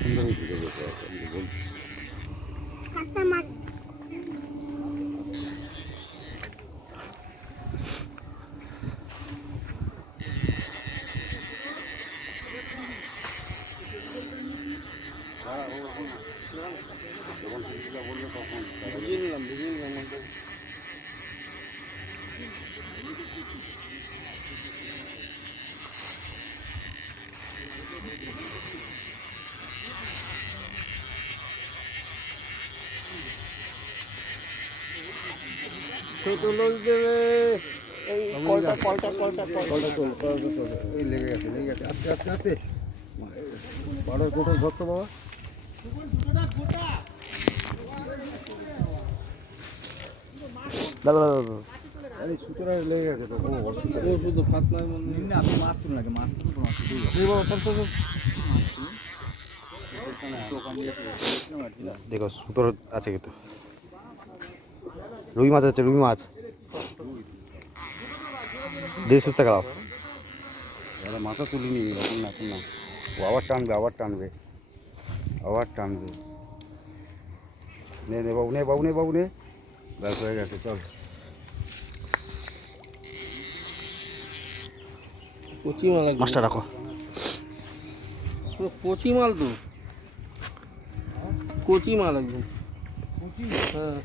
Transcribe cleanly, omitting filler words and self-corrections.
সুন্দর ঢুকে যেতে হবে। বুঝিয়ে নিলাম ছোট লোক দেবে এই কলটা এই লেগে গেছে আস্তে আস্তে আস্তে বড় গোটা ধরতো বাবা দাদা দাদা দাদা আরে সুতরা লেগে গেছে তো ও শুধু ফাত নাই না আপনি মাছ তুলুন আগে মাছ তুলুন তো মাছ তুলুন এই বাবা চল দেখো সুতোর আছে কিন্তু রুই মাছ আছে রুই মাছ 150 টাকা দাও মাথা তুলিনি এখন না ও আবার টানবে নে বাবু নে ব্যাস হয়ে গেছে চল কচি মাল একদম মাছটা রাখো পুরো কচি মাল তো কচি মাল একদম হ্যাঁ